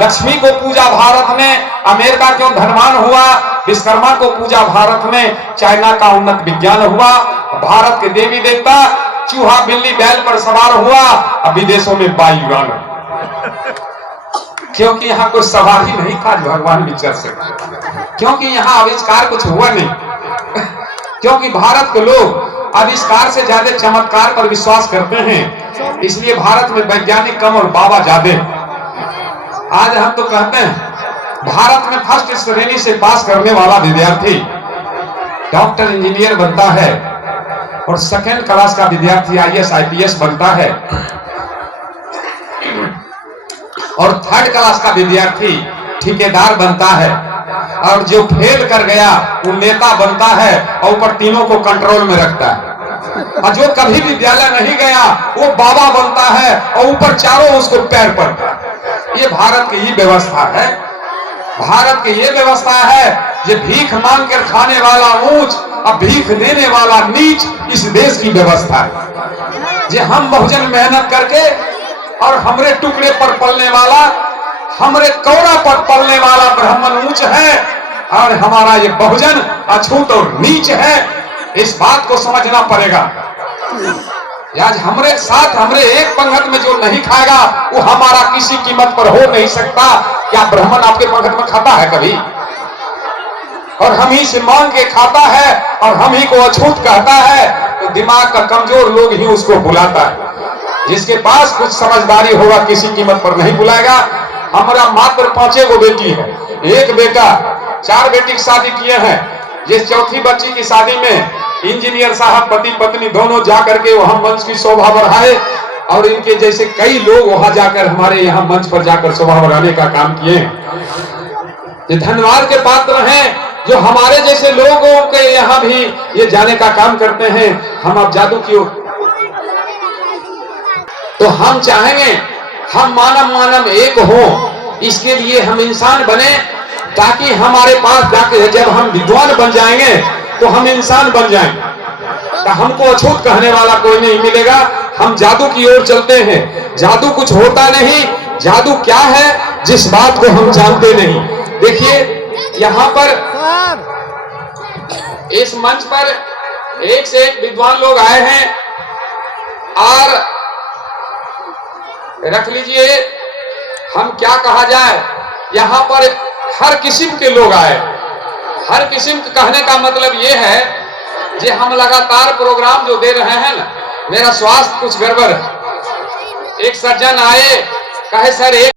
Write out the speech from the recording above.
लक्ष्मी को पूजा भारत में, अमेरिका क्यों धनवान हुआ, विश्वकर्मा को पूजा भारत में, चाइना का उन्नत विज्ञान हुआ, भारत के देवी देवता चूहा बिल्ली बैल पर सवार हुआ, अब विदेशों में वायुयान, क्योंकि यहाँ कोई सवारी नहीं था भगवान विचर से, क्योंकि यहाँ आविष्कार कुछ हुआ नहीं, क्योंकि भारत के लोग आविष्कार से ज्यादा चमत्कार पर विश्वास करते हैं, इसलिए भारत में वैज्ञानिक कम और बाबा ज्यादा। आज हम तो कहते हैं भारत में फर्स्ट श्रेणी से पास करने वाला विद्यार्थी डॉक्टर इंजीनियर बनता है और सेकेंड क्लास का विद्यार्थी आईएएस आईपीएस बनता है और थर्ड क्लास का विद्यार्थी ठेकेदार बनता है और जो फेल कर गया वो नेता बनता है और ऊपर तीनों को कंट्रोल में रखता है, और जो कभी विद्यालय नहीं गया वो बाबा बनता है और ऊपर चारों उसको पैर पड़ता है। ये भारत की ये व्यवस्था है, भारत की ये व्यवस्था है। ये भीख मांग कर खाने वाला ऊंच और भीख देने वाला नीच इस देश की व्यवस्था है। जे हम बहुजन मेहनत करके और हमरे टुकड़े पर पलने वाला, हमरे कौड़ा पर पलने वाला ब्राह्मण ऊंच है और हमारा ये बहुजन अछूत और नीच है। इस बात को समझना पड़ेगा। आज हमरे साथ हमरे एक पंगत में जो नहीं खाएगा वो हमारा किसी कीमत पर हो नहीं सकता। क्या ब्राह्मण आपके पंगत में खाता है कभी? और हम ही से मांग के खाता है और हम ही को अछूत कहता है, तो दिमाग का कमजोर लोग ही उसको बुलाता है। जिसके पास कुछ समझदारी होगा किसी कीमत पर नहीं बुलाएगा। हमारा मात्र 5 गो बेटी है, एक बेटा, 4 बेटी की शादी किए हैं। जिस चौथी बच्ची की शादी में इंजीनियर साहब पति पत्नी दोनों जाकर के वहां मंच की शोभा बढ़ाए और इनके जैसे कई लोग वहां जाकर हमारे यहाँ मंच पर जाकर शोभा बढ़ाने का काम किए। ये धन्यवाद के पात्र हैं जो हमारे जैसे लोगों के यहाँ भी ये जाने का काम करते हैं। हम अब जादू की ओर, तो हम चाहेंगे हम मानव एक हो, इसके लिए हम इंसान बने ताकि हमारे पास जाके जब हम विद्वान बन जाएंगे तो हम इंसान बन जाएंगे। तो हमको अछूत कहने वाला कोई नहीं मिलेगा। हम जादू की ओर चलते हैं। जादू कुछ होता नहीं। जादू क्या है जिस बात को हम जानते नहीं। देखिए यहाँ पर इस मंच पर एक से एक विद्वान लोग आए हैं और रख लीजिए हम क्या कहा जाए, यहाँ पर हर किस्म के लोग आए। हर किस्म के कहने का मतलब ये है कि हम लगातार प्रोग्राम जो दे रहे हैं ना, मेरा स्वास्थ्य कुछ गड़बड़ है। एक सर्जन आए, कहे सर एक